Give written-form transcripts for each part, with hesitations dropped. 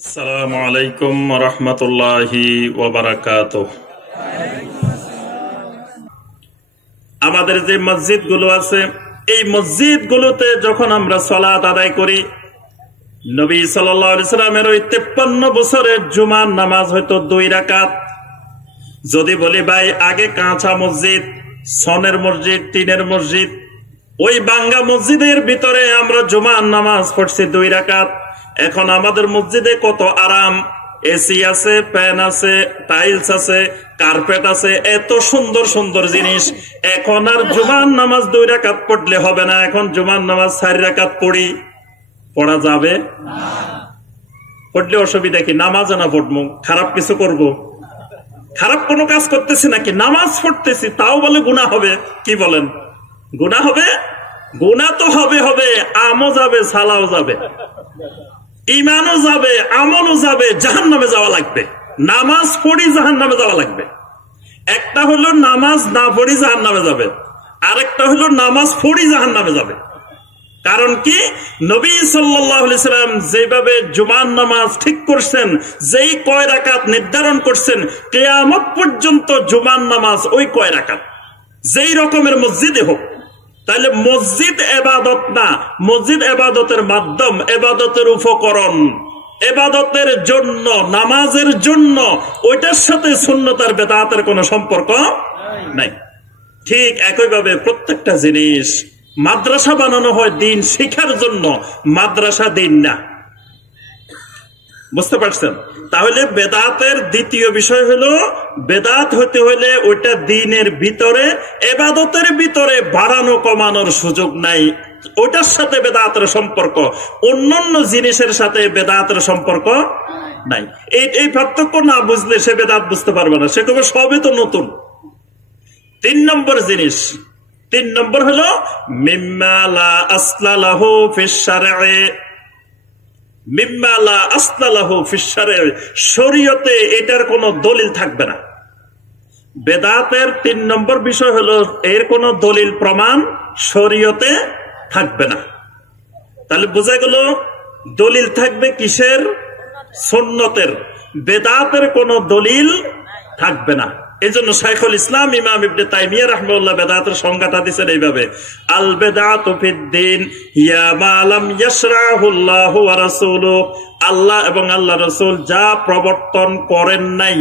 আসসালামু আলাইকুম ওয়া রাহমাতুল্লাহি ওয়া বারাকাতুহু। আমাদের যে মসজিদগুলো আছে, এই মসজিদগুলোতে যখন আমরা সালাত আদায় করি, নবী সাল্লাল্লাহু আলাইহি সাল্লামের ওই 53 বছরের জুমার নামাজ হয়তো 2 রাকাত। যদি বলি ভাই আগে কাঁচা মসজিদ, সনের মসজিদ, টিনের মসজিদ, ওই বাঙ্গা মসজিদের ভিতরে আমরা জুমার নামাজ পড়ছি 2 রাকাত। এখন আমাদের মসজিদে কত আরাম, এসি আছে, ফ্যান আছে, টাইলস আছে, কার্পেট আছে, এত সুন্দর সুন্দর জিনিস। এখন আর জুমার নামাজ 2 রাকাত পড়লে হবে না, এখন জুমার নামাজ 4 রাকাত পড়া যাবে। পড়লে অসুবিধা কি? নামাজ না পড়বো, খারাপ কিছু করব? খারাপ কোনো কাজ করতেছি নাকি? নামাজ পড়তেছি, তাও বলে গুনাহ হবে। কি বলেন? গুনাহ হবে? গুনাহ তো হবে, আমও যাবে, সালাও যাবে, ইমানও যাবে, আমলও যাবে, জাহান্নামে যাওয়া লাগবে। নামাজ পড়ি জাহান্নামে যাওয়া লাগবে। একটা হলো নামাজ না পড়ি জাহান্নামে যাবে, আরেকটা হলো নামাজ পড়ি জাহান্নামে যাবে। কারণ কি? নবী সাল্লাল্লাহু আলাইহি সাল্লাম যেভাবে জুমার নামাজ ঠিক করছেন, যেই কয় রাকাত নির্ধারণ করছেন, কিয়ামত পর্যন্ত জুমার নামাজ ওই কয় রাকাত, যেই রকমের মসজিদে হোক। তাহলে মসজিদ এবাদত না, মসজিদ এবাদতের মাধ্যম, এবাদতের উপকরণ, এবাদতের জন্য, নামাজের জন্য। ওইটার সাথে সুন্নতার বেদাতের কোনো সম্পর্ক নাই। ঠিক একইভাবে প্রত্যেকটা জিনিস, মাদ্রাসা বানানো হয় দিন শিক্ষার জন্য, মাদ্রাসা দিন না। বুঝতে পারছেন? তাহলে বেদাতের দ্বিতীয় বিষয় হলো, বেদাত হতে হলে ওইটা দিনের ভিতরে, এবাদতের ভিতরে বাড়ানো কমানোর সুযোগ নাই। ওইটার সাথে বেদাতের সম্পর্ক, অন্যান্য জিনিসের সাথে বেদাতের সম্পর্ক নাই। এই পার্থক্য না বুঝলে সে বেদাত বুঝতে পারবে না, সে কবে সবই তো নতুন। 3 নম্বর জিনিস, 3 নম্বর হলো মিম্মা লা আসলা লাহু ফিশ শারঈ, মিম্মা লা আসলা লাহু ফিশ শারঈ, শরীয়তে এটার কোনো দলিল থাকবে না। বেদাতের 3 নম্বর বিষয় হলো এর কোনো দলিল প্রমাণ শরীয়তে থাকবে না। তাহলে বোঝা গেল দলিল থাকবে কিসের? সুন্নতের। বেদাতের কোনো দলিল থাকবে না। এই জন্য শাইখুল ইসলাম ইমাম ইবনে তাইমিয়া রাহিমাহুল্লাহ বেদাতের সংজ্ঞাটা দিয়েছেন এইভাবে: আল বেদাতু ফিদ্দীন হিয়া মা লাম ইয়াশরাহুল্লাহু ওয়া রাসূলুহু, আল্লাহ এবং আল্লাহ রাসূল যা প্রবর্তন করেন নাই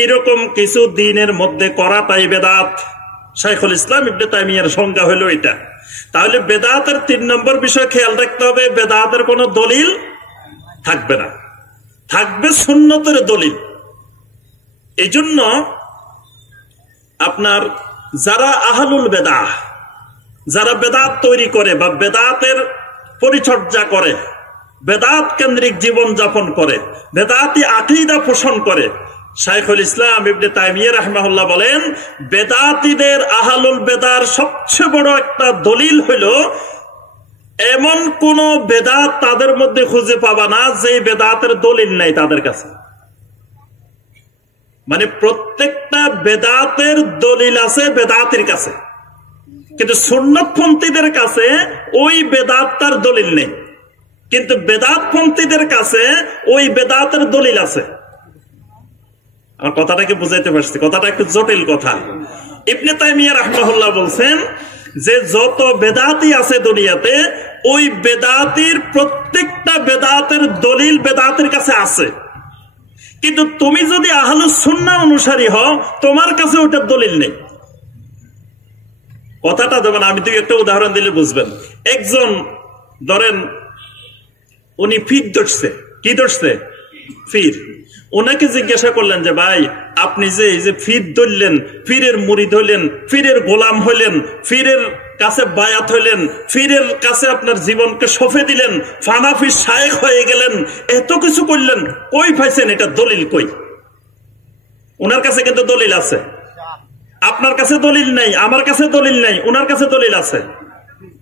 এইরকম কিছু দ্বীনের মধ্যে করাটাই বেদাত। শাইখুল ইসলাম ইবনে তাইমিয়ার সংজ্ঞা হলো এটা। তাহলে বেদাতের 3 নম্বর বিষয় খেয়াল রাখতে হবে, বেদাতের কোনো দলিল থাকবে না, থাকবে সুন্নতের দলিল। এই জন্য আপনার যারা আহলুল বেদাহ, যারা বেদাত তৈরি করে বা বেদাতের পরিচর্যা করে, বেদাত কেন্দ্রিক জীবন যাপন করে, বেদাতি আকীদা পোষণ করে, শাইখুল ইসলাম ইবনে তাইমিয়া রাহিমাহুল্লাহ বলেন, বেদাতীদের, আহলুল বেদার সবচেয়ে বড় একটা দলিল হলো এমন কোন বেদাত তাদের মধ্যে খুঁজে পাবা না যে বেদাতের দলিল নাই তাদের কাছে। মানে প্রত্যেকটা বেদাতের দলিল আছে বেদাতির কাছে, কিন্তু সুন্নতপন্থীদের কাছে ওই বেদাতটার দলিল নেই, কিন্তু বেদাতপন্থীদের কাছে ওই বেদাতের দলিল আছে। আমার কথাটা কি বুঝাইতে পারছি? কথাটা একটু জটিল কথা। ইবনে তাইমিয়া রাহিমাহুল্লাহ বলছেন যে যত বেদাতি আছে দুনিয়াতে, ওই বেদাতির প্রত্যেকটা বেদাতের দলিল বেদাতির কাছে আছে, কিন্তু তুমি যদি আহলুস সুন্নাহ অনুসারী হও, তোমার কাছে ওটার দলিল নেই। কথাটা যেমন, আমি তুই একটা উদাহরণ দিলে বুঝবেন। একজন ধরেন উনি ফির ধরছে, কি ধরছে? ফির। ওনাকে জিজ্ঞাসা করলেন যে ভাই, আপনি যে এই যে ফির ধরলেন, ফিরের মুরিদ হইলেন, ফিরের গোলাম হইলেন, ফিরের কাছে বায়াত হইলেন, ফিরের কাছে আপনার জীবনকে সঁপে দিলেন, ফানাফি শায়েখ হয়ে গেলেন, এত কিছু করলেন, কই পাইছেন? এটা দলিল কই? ওনার কাছে কিন্তু দলিল আছে, আপনার কাছে দলিল নাই, আমার কাছে দলিল নাই, ওনার কাছে দলিল আছে।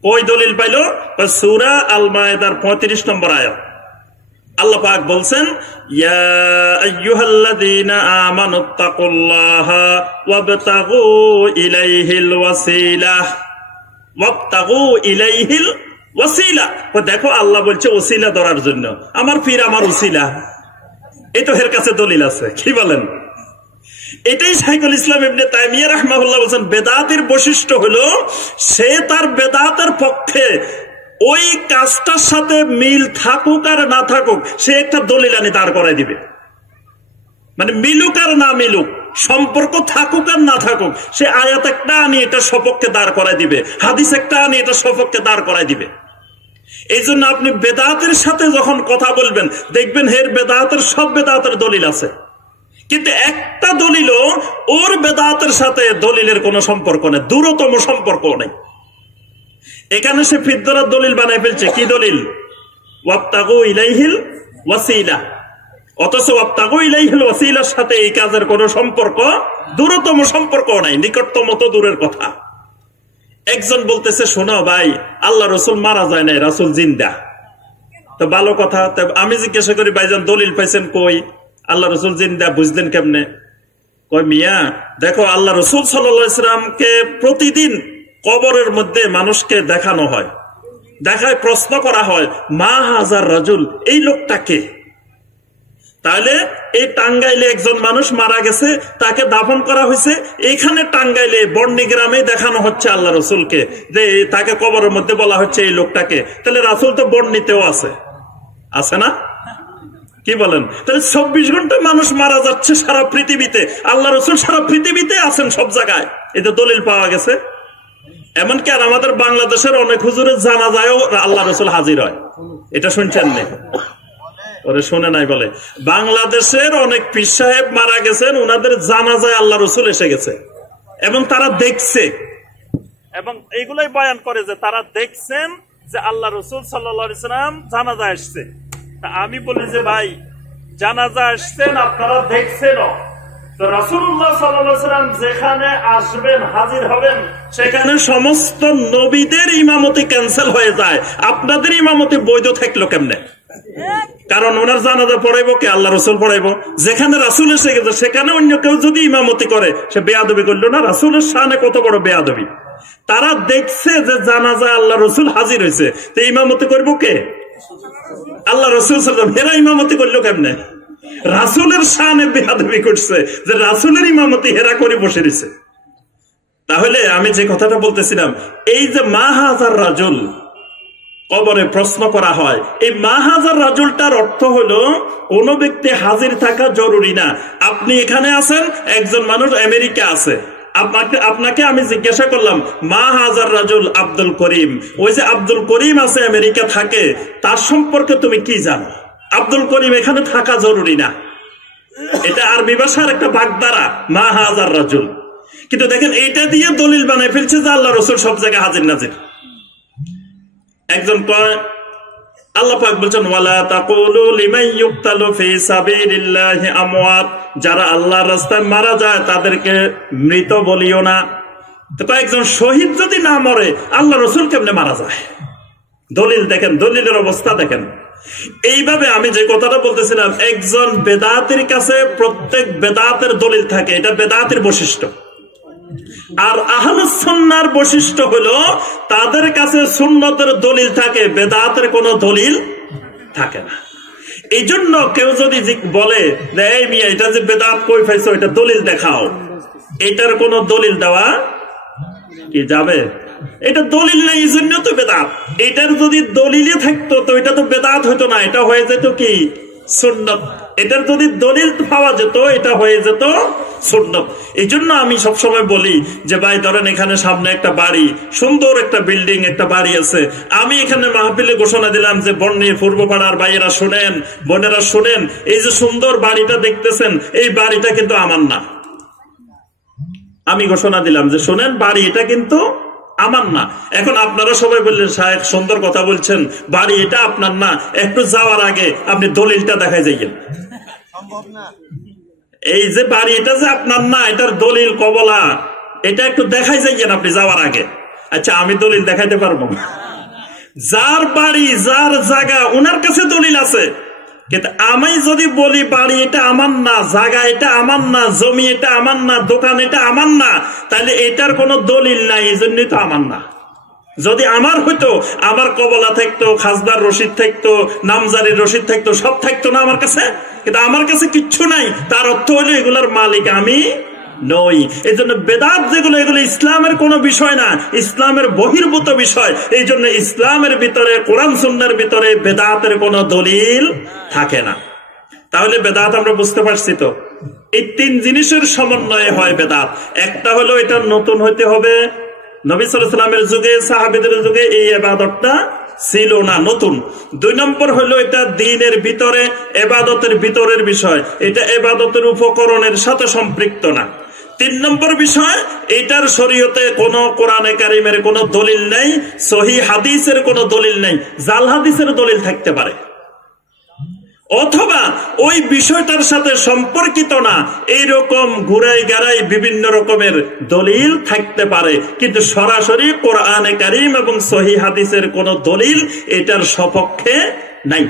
কই দলিল পাইল? সূরা আল মায়েদার 35 নম্বর আয়াত। আল্লাহ পাক বলছেন, ইয়া আইয়ুহাল্লাযীনা আমানুত্তাকুল্লাহা ওয়াবতাগু ইলাইহিল ওয়াসিলাহ, ওয়াবতাগু ইলাইহিল ওয়াসিলা। দেখো আল্লাহ বলছে ওসিলা ধরার জন্য, আমার পীর আমার ওসিলা। এই তো এর কাছে দলিল আছে, কি বলেন? এটাই শাইখুল ইসলাম ইবনে তাইমিয়া রাহমাহুল্লাহ বলেন, বেদাতের বৈশিষ্ট্য হলো সে তার বেদাতের পক্ষে ওই কাজটার সাথে মিল থাকুক আর না থাকুক, সে একটা দলিল আনি দাঁড় করাই দিবে। মানে মিলুক আর না মিলুক, সম্পর্ক থাকুক আর না থাকুক, সে আয়াত একটা আনি এটা সপক্ষে দাঁড় করাই দিবে, হাদিস একটা আনি এটা সপক্ষে দাঁড় করাই দিবে। এই জন্য আপনি বেদাতের সাথে যখন কথা বলবেন, দেখবেন হের বেদাতের সব বেদাতের দলিল আছে, কিন্তু একটা দলিলও ওর বেদাতের সাথে দলিলের কোনো সম্পর্ক নেই, দূরতম সম্পর্ক নেই। এখানে সে ফিতরার দলিল বানায় ফেলছে। কি দলিল? ওয়াবতাগু ইলাইহিল ওয়াসিলা। অথচ ওয়াবতাগু ইলাইহিল ওয়াসিলার সাথে এই কাজের কোনো সম্পর্ক, দূরতম সম্পর্ক নাই, নিকটতম তো দূরের কথা। একজন বলতেছে, শোনো ভাই, আল্লাহ রসুল মারা যায় নাই, রাসূল জিন্দা। তো ভালো কথা। আমি জিজ্ঞাসা করি, ভাইজান দলিল পাইছেন কই? আল্লাহ রসুল জিন্দা বুঝলেন কেমনে? কই মিয়া দেখো, আল্লাহ রসুল সাল্লাল্লাহু আলাইহি ওয়াসাল্লামকে প্রতিদিন কবরের মধ্যে মানুষকে দেখানো হয়, দেখায় প্রশ্ন করা হয়, মা হাজার রাজুল, এই লোকটা কে? তাহলে এই টাঙ্গাইলে একজন মানুষ মারা গেছে, তাকে দাফন করা হয়েছে, এখানে টাঙ্গাইলে বর্ণি গ্রামে দেখানো হচ্ছে আল্লাহ রসুলকে, যে তাকে কবরের মধ্যে বলা হচ্ছে এই লোকটাকে। তাহলে রাসূল তো বর্ণিতেও আছে, আছে না? কি বলেন? তাহলে 24 ঘন্টা মানুষ মারা যাচ্ছে সারা পৃথিবীতে, আল্লাহ রসুল সারা পৃথিবীতে আছেন সব জায়গায়, এটা দলিল পাওয়া গেছে। এমনকি আর আমাদের বাংলাদেশের অনেক হুজুরের জানাজায়ও আল্লাহ রসুল হাজির হয়, এটা শুনছেন না? ওরে শুনে নাই বলে। বাংলাদেশের অনেক পীর সাহেব মারা গেছেন, ওনাদের জানাজায় আল্লাহ রসুল এসে গেছে এবং তারা দেখছে, এবং এইগুলাই বয়ান করে যে তারা দেখছেন যে আল্লাহ রসুল সাল্লাল্লাহু আলাইহি ওয়াসাল্লাম জানাজা আসছে। তা আমি বলি যে ভাই, জানাজা আসছেন আপনারা দেখছেন, তো রাসূলুল্লাহ সাল্লাল্লাহু আলাইহি ওয়াসাল্লাম যেখানে আসবেন, হাজির হবেন, সেখানে সমস্ত নবীদের ইমামতি ক্যান্সেল হয়ে যায়, আপনাদের ইমামতি বৈধ থাকলো কেমনে? কারণ ওনার জানাজা পড়াইবো কে? আল্লাহ রসুল পড়াইবো। যেখানে রাসূল এসে গেছে সেখানে অন্য কেউ যদি ইমামতি করে, সে বেয়াদবি করলো না? রাসূলের শানে কত বড় বেয়াদবি। তারা দেখছে যে জানাজা আল্লাহ রসুল হাজির হয়েছে, তো ইমামতি করবো কে? আল্লাহ রসুল সাল্লাল্লাহু আলাইহি ওয়াসাল্লাম। হেরা ইমামতি করলো কেমনে? রাসূলের শানে বেয়াদবি করছে, যে রাসূলের ইমামতি হেরা করে বসে রয়েছে। তাহলে আমি যে কথাটা বলতেছিলাম, এই যে মা হাজার রাজুল কবরে প্রশ্ন করা হয়, এই মা হাজার রাজুলটার অর্থ হলো কোন ব্যক্তি হাজির থাকা জরুরি না। আপনি এখানে আছেন, একজন মানুষ আমেরিকা আছে, আপনাকে আমি জিজ্ঞাসা করলাম, মা হাজার রাজুল আব্দুল করিম, ওই যে আব্দুল করিম আছে আমেরিকা থাকে, তার সম্পর্কে তুমি কি জানো? আব্দুল করিম এখানে থাকা জরুরি না, এটা আরবি ভাষার একটা বাগধারা, মা হাজার রাজুল। কিন্তু দেখেন, এটা দিয়ে দলিল বানায় ফেলছে যে আল্লাহ রসুল সব জায়গায় হাজির নাজির। একজন কয়, আল্লাহ পাক বলছেন, ওয়ালা তাকুলু লিমান ইউকতালু ফি সাবিলিল্লাহি আমওয়াত, যারা আল্লাহর রাস্তায় মারা যায় তাদেরকে মৃত বলিও না। তো কয়েকজন শহীদ যদি না মরে, আল্লাহ রসুল কেমনে মারা যায়? দলিল দেখেন, দলিলের অবস্থা দেখেন। এইভাবে আমি যে কথাটা বলতেছিলাম, একজন বেদাতের কাছে প্রত্যেক বেদাতের দলিল থাকে, এটা বেদাতের বৈশিষ্ট্য। আর আহলুস সুন্নাহর বৈশিষ্ট্য হলো তাদের কাছে সুন্নতের দলিল থাকে, বেদাতের কোনো দলিল থাকে না। এই জন্য কেউ যদি বলে যে এই মিয়া এটা যে বেদাত কই পাইছো, এটা দলিল দেখাও, এটার কোনো দলিল দেওয়া কি যাবে? এটা দলিল নেই, এই জন্য তো বেদাত। এটার যদি দলিলই থাকতো তো এটা তো বেদাত হতো না, এটা হয়ে যেত কি? সুন্নত। এটার যদি দলিল পাওয়া যেত, এটা হয়ে যেত সুন্নত। এই জন্য আমি সবসময় বলি যে ভাই, ধরেন এখানে সামনে একটা বাড়ি, সুন্দর একটা বিল্ডিং, একটা বাড়ি আছে, আমি এখানে মাহফিলে ঘোষণা দিলাম যে বন্যী পূর্বপাড়ার ভাইয়েরা শুনেন, বোনেরা শুনেন, এই যে সুন্দর বাড়িটা দেখতেছেন, এই বাড়িটা কিন্তু আমার না। আমি ঘোষণা দিলাম যে শোনেন, বাড়ি এটা কিন্তু আমার না। এখন আপনারা সবাই বললেন, শায়েখ সুন্দর কথা বলছেন, বাড়ি এটা আপনার না, একটু যাওয়ার আগে আপনি দলিলটা দেখাই যাইয়েন। এই যে বাড়ি এটা যে আপনার না, এটার দলিল কবলা, এটা একটু দেখাই যাইয়েন আপনি যাওয়ার আগে। আচ্ছা, আমি দলিল দেখাইতে পারবো না। যার বাড়ি, যার জায়গা, ওনার কাছে দলিল আছে। কিন্তু আমি যদি বলি বাড়ি এটা আমার না, জায়গা এটা আমার না, জমি এটা আমার না, দোকান এটা আমার না, তাহলে এটার কোনো দলিল নাই, এই জন্যই তো আমার না। যদি আমার হইতো, আমার কবলা থাকতো, খাজদার রশিদ থাকতো, নামজারির রশিদ থাকতো, সব থাকতো না আমার কাছে, কিন্তু আমার কাছে কিচ্ছু নাই। তার অর্থ হলো এগুলোর মালিক আমি নই। এই জন্য বেদাত যেগুলো, এগুলো ইসলামের কোনো বিষয় না, ইসলামের বহির্ভূত বিষয়। এই জন্য ইসলামের ভিতরে, কোরআন সুন্নাহর ভিতরে বেদাতের কোনো দলিল থাকে না। তাহলে বেদাত আমরা বুঝতে পারছি তো, এই তিন জিনিসের সমন্বয়ে হয় বেদাত। একটা হলো এটা নতুন হইতে হবে, নবী সাল্লাল্লাহু আলাইহি ওয়াসাল্লামের যুগে, সাহাবীদের যুগে এই ইবাদতটা ছিল না, নতুন। 2 নম্বর হলো এটা দ্বীনের ভিতরে, ইবাদতের ভিতরের বিষয়, এটা ইবাদতের উপকরণের সাথে সম্পৃক্ত না। 3 নম্বর বিষয়, এটার শরীয়তে কোনো কোরআনে কারিমের কোনো দলিল নেই, সহিহ হাদিসের কোনো দলিল নেই। জাল হাদিসের দলিল থাকতে পারে, অথবা ওই বিষয়টার সাথে সম্পর্কিত না, এইরকম ঘুরাই গাড়াই বিভিন্ন রকমের দলিল থাকতে পারে, কিন্তু সরাসরি কোরআনে কারিম এবং সহিহ হাদিসের কোনো দলিল এটার সপক্ষে নাই।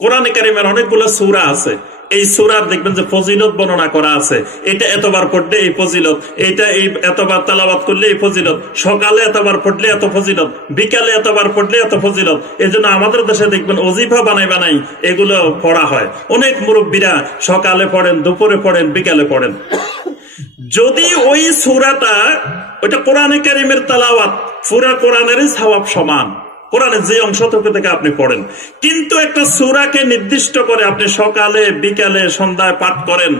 কোরআনে কারিমের অনেকগুলো সূরা আছে, এই সূরার দেখবেন যে ফজিলত বর্ণনা করা আছে, এটা এতবার পড়লে এই ফজিলত, এটা এই এতবার তেলাওয়াত করলে এই ফজিলত, সকালে এতবার পড়লে এত ফজিলত, বিকালে এতবার পড়লে এত ফজিলত। এই জন্য আমাদের দেশে দেখবেন ওজিফা বানাই বানাই এগুলো পড়া হয়। অনেক মুরব্বীরা সকালে পড়েন, দুপুরে পড়েন, বিকালে পড়েন। যদি ওই সূরাটা, ওইটা কোরআনে কারিমের তেলাওয়াত, পুরা কোরআনেরই সওয়াব সমান, কোরআনের যে অংশ থেকে আপনি পড়েন, কিন্তু একটা সূরাকে নির্দিষ্ট করে আপনি সকালে, বিকালে, সন্ধ্যায় পাঠ করেন,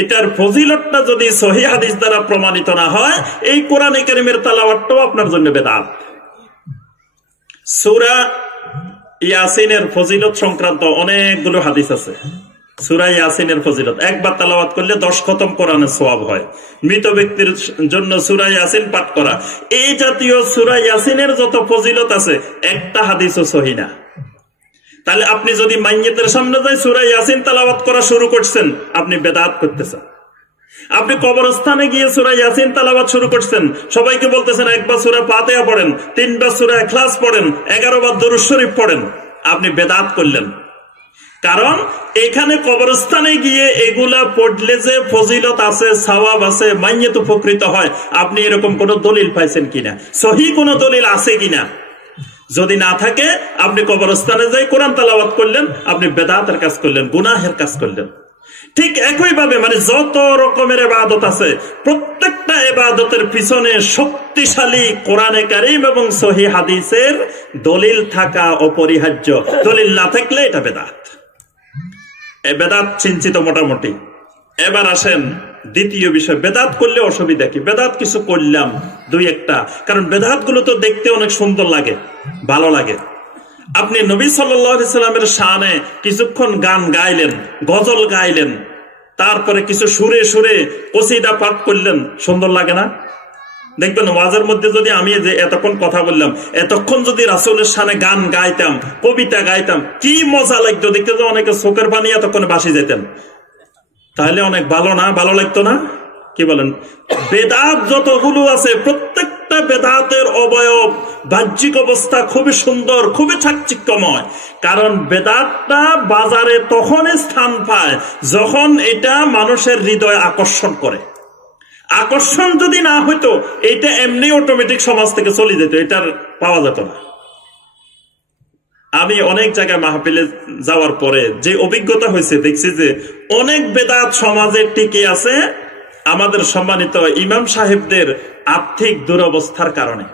এটার ফজিলতটা যদি সহিহ হাদিস দ্বারা প্রমাণিত না হয়, এই কোরআনে কারিমের তেলাওয়াতটাও আপনার জন্য বেদাত। সূরা ইয়াসিনের ফজিলত সংক্রান্ত অনেকগুলো হাদিস আছে। সূরা ইয়াসিনের ফজিলত, একবার তেলাওয়াত করলে 10 খতম কোরআনের সওয়াব হয়। মৃত ব্যক্তির জন্য সূরা ইয়াসিন পাঠ করা, এই জাতীয় সূরা ইয়াসিনের যত ফজিলত আছে, একটা হাদিসও সহিহ না। তাহলে আপনি যদি মাইয়িতের সামনে যাই সূরা ইয়াসিন তেলাওয়াত করা শুরু করছেন, আপনি বেদাত করতেছেন। আপনি কবরস্থানে গিয়ে সূরা ইয়াসিন তেলাওয়াত শুরু করছেন, সবাইকে বলতেছেন একবার সূরা ফাতিহা পড়েন, 3 বার সূরা ইখলাস পড়েন, 11 বার দরুদ শরীফ পড়েন, আপনি বেদাত করলেন। কারণ এখানে কবরস্থানে গিয়ে এগুলা পড়লে যে ফজিলত আছে, সওয়াব আছে, মাইয়িত উপকৃত হয়, আপনি এরকম কোন দলিল পাইছেন কিনা, সহিহ কোন দলিল আছে কিনা? যদি না থাকে, আপনি কবরস্থানে যাই কোরআন তেলাওয়াত করলেন, আপনি বেদাতের কাজ করলেন, গুনাহের কাজ করলেন। ঠিক একই ভাবে মানে যত রকমের ইবাদত আছে, প্রত্যেকটা ইবাদতের পিছনে শক্তিশালী কোরআনে কারীম এবং সহিহ হাদিসের দলিল থাকা অপরিহার্য। দলিল না থাকলে এটা বেদাত। বেদাত চিন্তিত মোটামুটি। এবার আসেন দ্বিতীয় বিষয়, বেদাত করলে অসুবিধা কি? বেদাত কিছু করলাম 2-1টা, কারণ বেদাত গুলো তো দেখতে অনেক সুন্দর লাগে, ভালো লাগে। আপনি নবী সাল্লাল্লাহু আলাইহি সাল্লামের শানে কিছুক্ষণ গান গাইলেন, গজল গাইলেন, তারপরে কিছু সুরে সুরে কসিদা পাঠ করলেন, সুন্দর লাগে না? দেখবেন ওয়াজের মধ্যে যদি আমি যে এতক্ষণ কথা বললাম, এতক্ষণ যদি রাসূলের শানে গান গাইতাম, কবিতা গাইতাম, কি মজা লাগতো দেখতে। তো অনেকে চোখের পানি এতক্ষণ বাসি যেতেন, তাহলে অনেক ভালো না, ভালো লাগতো না? কি বলেন? বেদাত যতগুলো আছে, প্রত্যেকটা বেদাতের অবয়ব, বাহ্যিক অবস্থা খুবই সুন্দর, খুবই চাকচিক্যময়। কারণ বেদাতটা বাজারে তখন স্থান পায় যখন এটা মানুষের হৃদয় আকর্ষণ করে। আকর্ষণ যদি না হইতো, এটা এমনি অটোমেটিক সমাজ থেকে চলে যেত, এটার পাওয়া যেত না। আমি অনেক জায়গায় মাহফিলে যাওয়ার পরে যে অভিজ্ঞতা হয়েছে, দেখছি যে অনেক বেদাত সমাজে টিকে আছে আমাদের সম্মানিত ইমাম সাহেবদের আর্থিক দুরবস্থার কারণে।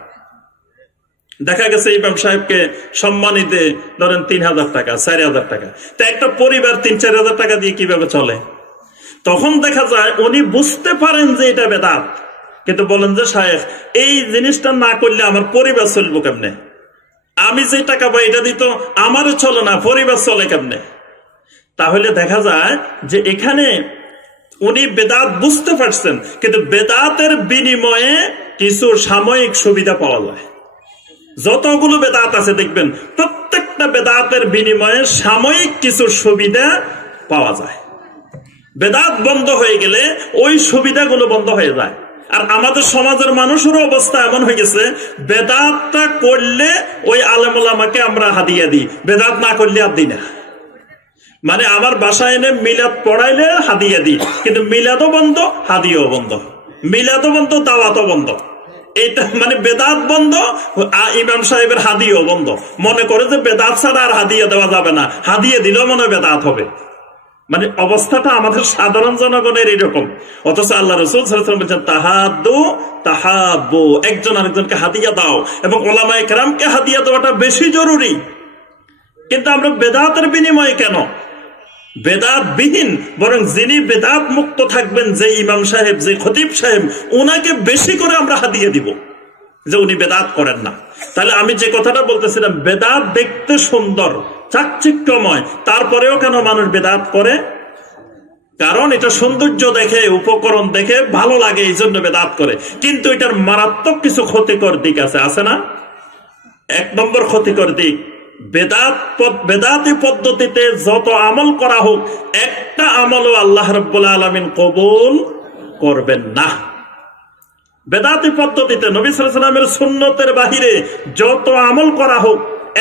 দেখা গেছে ইমাম সাহেবকে সম্মানিতে ধরেন 3000 টাকা, 4000 টাকা, তো একটা পরিবার 3-4 হাজার টাকা দিয়ে কিভাবে চলে? তখন দেখা যায় উনি বুঝতে পারেন যে এটা বেদাত, কিন্তু বলেন যে সাহেব এই জিনিসটা না করলে আমার পরিবার চলবো কেমনে? আমি যে টাকা পাই এটা দিত আমারও চলে না, পরিবার চলে কেমনে? তাহলে দেখা যায় যে এখানে উনি বেদাত বুঝতে পারছেন, কিন্তু বেদাতের বিনিময়ে কিছু সাময়িক সুবিধা পাওয়া যায়। যতগুলো বেদাত আছে দেখবেন প্রত্যেকটা বেদাতের বিনিময়ে সাময়িক কিছু সুবিধা পাওয়া যায়। বেদাত বন্ধ হয়ে গেলে ওই সুবিধাগুলো বন্ধ হয়ে যায়। আর আমাদের সমাজের মানুষেরও অবস্থা এমন হয়ে গেছে, বেদাতটা করলে ওই আলেম ওলামাকে আমরা হাদিয়া দিই, বেদাত না করলে আর দিই না। মানে আমার বাসায় এনে মিলাদ পড়াইলে হাদিয়া দিই, কিন্তু মিলাদও বন্ধ, হাদিয়াও বন্ধ, মিলাদও বন্ধ, দাওয়াতও বন্ধ। এইটা মানে বেদাত বন্ধ, ইমাম সাহেবের হাদিয়াও বন্ধ। মনে করে যে বেদাত ছাড়া আর হাদিয়া দেওয়া যাবে না, হাদিয়া দিলেও মনে হয় বেদাত হবে। মানে অবস্থাটা আমাদের সাধারণ জনগণের এরকম। অথচ আল্লাহ রাসূল সাল্লাল্লাহু আলাইহি ওয়াসাল্লাম বলেছেন তাহাদ্দু তাহাব্বু, একজন আরেকজনকে হাদিয়া দাও, এবং উলামায়ে কেরামকে হাদিয়া দেওয়াটা বেশি জরুরি। কিন্তু আমরা বেদাতের বিনিময়ে কেন, বেদাত বিহীন, বরং যিনি বেদাত মুক্ত থাকবেন, যে ইমাম সাহেব, যে খতিব সাহেব, ওনাকে বেশি করে আমরা হাদিয়া দিব, যে উনি বেদাত করেন না। তাহলে আমি যে কথাটা বলতেছিলাম, বেদাত দেখতে সুন্দর, চাকচিক্যময়, তারপরেও কেন মানুষ বেদাত করে? কারণ এটা সৌন্দর্য দেখে, উপকরণ দেখে ভালো লাগে, এই জন্য বেদাত করে। কিন্তু এটার মারাত্মক কিছু ক্ষতিকর দিক আছে না? 1 নম্বর ক্ষতিকর দিক, বেদাতি পদ্ধতিতে যত আমল করা হোক, একটা আমলও আল্লাহ রাব্বুল আলামিন কবুল করবেন না। বেদাতি পদ্ধতিতে নবী সাল্লাল্লাহু আলাইহি ওয়াসাল্লামের সুন্নতের বাহিরে যত আমল করা হোক,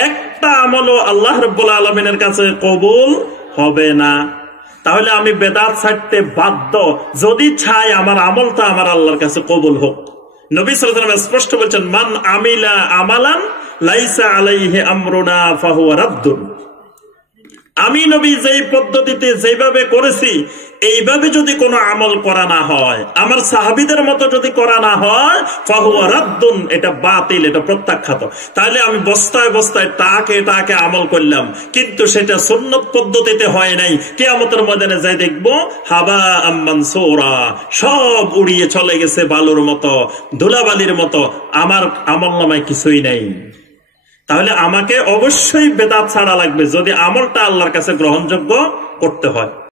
একটা আমলও আল্লাহ রাব্বুল আলামিনের কাছে কবুল হবে না। তাহলে আমি বেদাত ছাড়তে বাধ্য, যদি চাই আমার আমলটা আমার আল্লাহর কাছে কবুল হোক। নবী সাল্লাল্লাহু আলাইহি ওয়াসাল্লাম স্পষ্ট বলেছেন, মান আমিলা আমালান লাইসা আলাইহি আমরুনা ফাহুয়া রাদ্দুন। আমি নবী যেই পদ্ধতিতে যেভাবে করেছি, এইভাবে যদি কোনো আমল করা না হয়, আমার সাহাবীদের মতো যদি করা না হয়, ফাহুয়া রাদ্দুন, এটা বাতিল, এটা প্রত্যাখ্যাত। তাহলে আমি বস্তায় বস্তায় টাকে আমল করলাম, কিন্তু সেটা সুন্নত পদ্ধতিতে হয় নাই। কিয়ামতের ময়দানে যাই দেখবো হাবা মানসুরা, সব উড়িয়ে চলে গেছে বালুর মতো, ধুলাবালির মতো, আমার আমলনামায় কিছুই নাই। তাহলে আমাকে অবশ্যই বেদাত ছাড়া লাগবে, যদি আমলটা আল্লাহর কাছে গ্রহণযোগ্য করতে হয়।